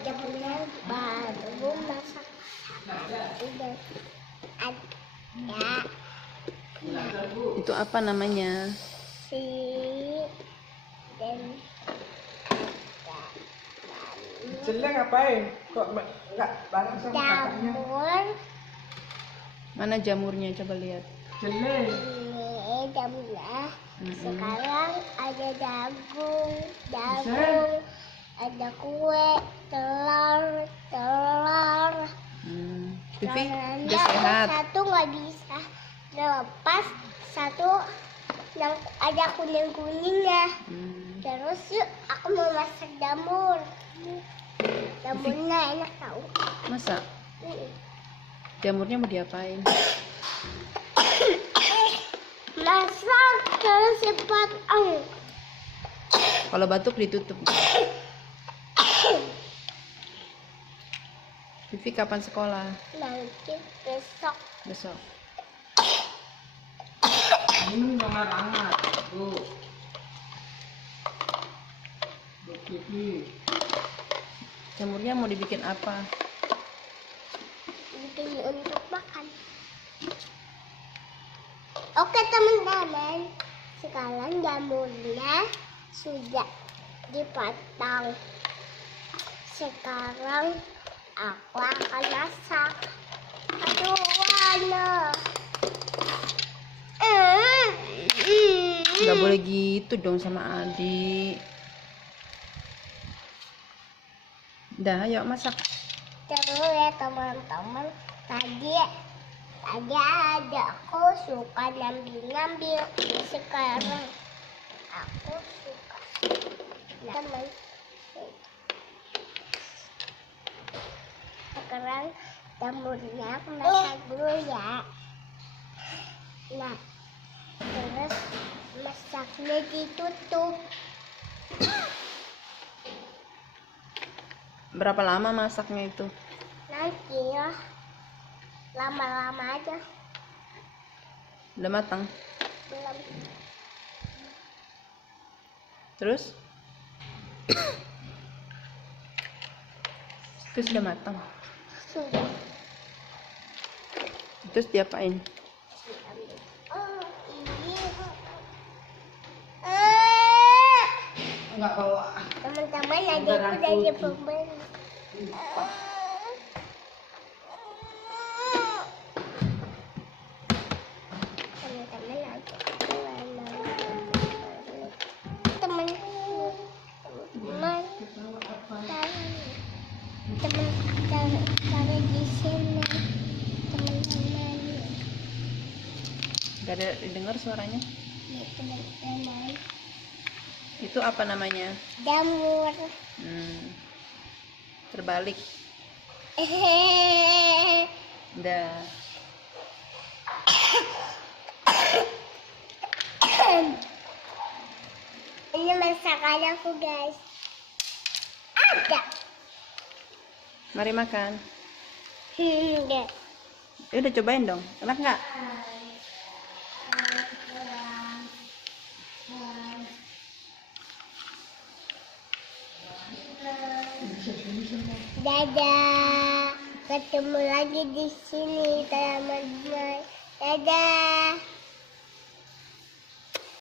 jamurnya baru masak. Udah ada. Itu apa namanya? Si dan Jelek ngapain? Kok enggak bareng sama kakaknya? jamur. Mana jamurnya? Coba lihat. Jelek. Ini jamurnya. Mm-mm. Sekarang ada jagung, Bisa. ada kue, telur. Vivi Telurnya udah sehat. satu nggak bisa lepas, satu yang ada kuning-kuningnya. Terus yuk aku mau masak jamur. Jamurnya enak tau. Masa jamurnya mau diapain? Masak terus cepat. Kalau batuk ditutup. Vivi kapan sekolah? Nanti besok. Besok. Minum hangat-hangat. Tuh. Vivi. Jamurnya mau dibikin apa? Bikin untuk makan. Oke teman-teman, sekarang jamurnya sudah dipotong. Sekarang aku akan masak. Aduh, warna. Nggak boleh gitu dong sama adik. Dah, yuk masak. Terus ya teman-teman, tadi ada aku suka ngambil. Sekarang aku suka teman. Sekarang jamurnya aku masak dulu ya. Nah, terus masaknya ditutup. Berapa lama masaknya itu? Nanti ya, lama-lama aja. Udah matang. Belum. Terus? Terus udah matang. Sudah. Terus diapain? Oh, ini. Enggak bawa. Teman-teman, adikku dari pembeli. Teman-teman, adikku teman-teman taruh di sini. Teman-teman, Gak ada didengar suaranya? ya teman-teman, Itu apa namanya? jamur. Terbalik. Udah. Ini masakan aku guys. Ada. Mari makan. Enggak. Ya udah cobain dong. Enak nggak? Dadah. Ketemu lagi di sini teman-teman. Dadah.